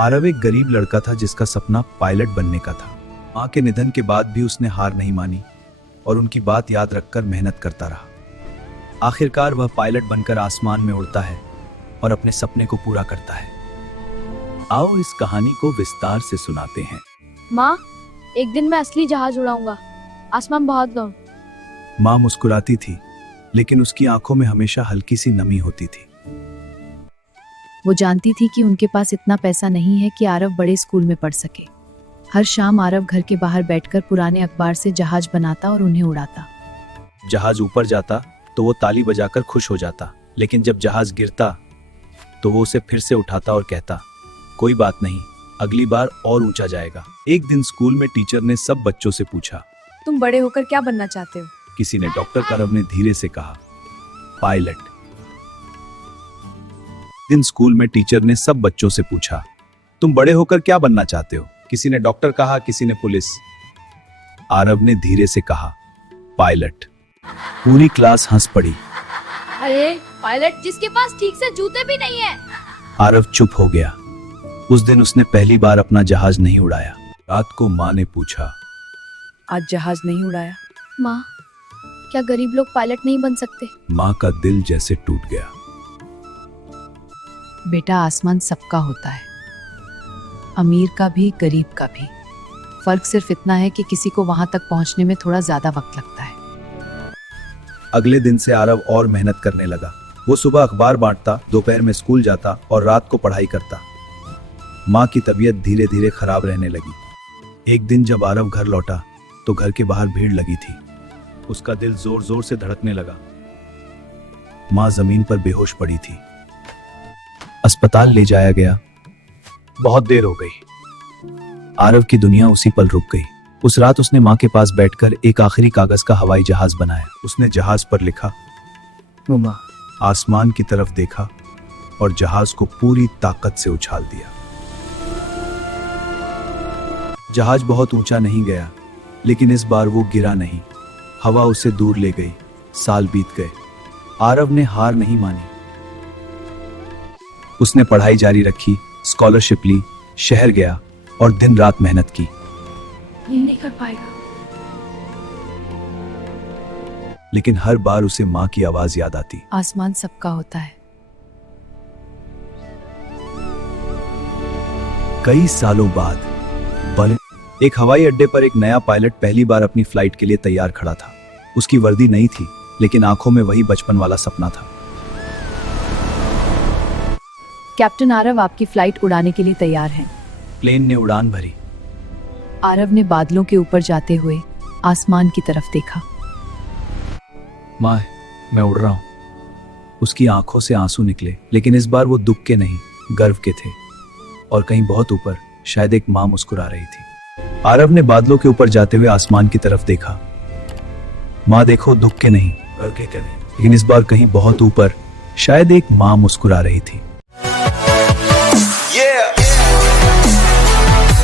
आरव एक गरीब लड़का था जिसका सपना पायलट बनने का था। मां के निधन के बाद भी उसने हार नहीं मानी और उनकी बात याद रखकर मेहनत करता रहा। आखिरकार वह पायलट बनकर आसमान में उड़ता है और अपने सपने को पूरा करता है। आओ इस कहानी को विस्तार से सुनाते हैं। माँ, एक दिन मैं असली जहाज उड़ाऊंगा, आसमान बहुत दूर। मां मुस्कुराती थी, लेकिन उसकी आंखों में हमेशा हल्की सी नमी होती थी। वो जानती थी कि उनके पास इतना पैसा नहीं है कि आरव बड़े स्कूल में पढ़ सके। हर शाम आरव घर के बाहर बैठकर पुराने अखबार से जहाज बनाता और उन्हें उड़ाता। जहाज ऊपर जाता तो वो ताली बजाकर खुश हो जाता, लेकिन जब जहाज गिरता तो वो उसे फिर से उठाता और कहता, कोई बात नहीं, अगली बार और ऊंचा जाएगा। एक दिन स्कूल में टीचर ने सब बच्चों से पूछा, तुम बड़े होकर क्या बनना चाहते हो? किसी ने डॉक्टर आरव ने धीरे से कहा, पायलट। दिन स्कूल में टीचर ने सब बच्चों से पूछा, तुम बड़े होकर क्या बनना चाहते हो? किसी ने डॉक्टर कहा, किसी ने पुलिस। आरव ने धीरे से कहा, पायलट। पूरी क्लास हंस पड़ी। अरे पायलट जिसके पास ठीक से जूते भी नहीं है। आरव चुप हो गया। उस दिन उसने पहली बार अपना जहाज नहीं उड़ाया। रात को माँ ने पूछा, आज जहाज नहीं उड़ाया? माँ, क्या गरीब लोग पायलट नहीं बन सकते? माँ का दिल जैसे टूट गया। बेटा, आसमान सबका होता है, अमीर का भी, गरीब का भी। फर्क सिर्फ इतना है कि किसी को वहां तक पहुंचने में थोड़ा ज्यादा वक्त लगता है। अगले दिन से आरव और मेहनत करने लगा। वो सुबह अखबार बांटता, दोपहर में स्कूल जाता और रात को पढ़ाई करता। माँ की तबीयत धीरे धीरे खराब रहने लगी। एक दिन जब आरव घर लौटा तो घर के बाहर भीड़ लगी थी। उसका दिल जोर जोर से धड़कने लगा। माँ जमीन पर बेहोश पड़ी थी। अस्पताल ले जाया गया। बहुत देर हो गई। आरव की दुनिया उसी पल रुक गई। उस रात उसने माँ के पास बैठकर एक आखिरी कागज का हवाई जहाज बनाया। उसने जहाज पर लिखा, मम्मा, आसमान की तरफ देखा और जहाज को पूरी ताकत से उछाल दिया। जहाज बहुत ऊंचा नहीं गया, लेकिन इस बार वो गिरा नहीं। हवा उसे दूर ले गई। साल बीत गए। आरव ने हार नहीं मानी। उसने पढ़ाई जारी रखी, स्कॉलरशिप ली, शहर गया और दिन रात मेहनत की। ये नहीं कर पाएगा। लेकिन हर बार उसे माँ की आवाज याद आती, आसमान सबका होता है। कई सालों बाद एक हवाई अड्डे पर एक नया पायलट पहली बार अपनी फ्लाइट के लिए तैयार खड़ा था। उसकी वर्दी नई थी, लेकिन आंखों में वही बचपन वाला सपना था। कैप्टन आरव आपकी फ्लाइट उड़ाने के लिए तैयार हैं। प्लेन ने उड़ान भरी। आरव ने बादलों के ऊपर जाते हुए आसमान की तरफ देखा। माँ, मैं उड़ रहा हूँ। उसकी आंखों से आंसू निकले, लेकिन इस बार वो दुख के नहीं, गर्व के थे। और कहीं बहुत ऊपर शायद एक माँ मुस्कुरा रही थी। आरव ने बादलों के ऊपर जाते हुए आसमान की तरफ देखा। माँ देखो, दुख के नहीं, गर्व के नहीं। लेकिन इस बार कहीं बहुत ऊपर शायद एक माँ मुस्कुरा रही थी।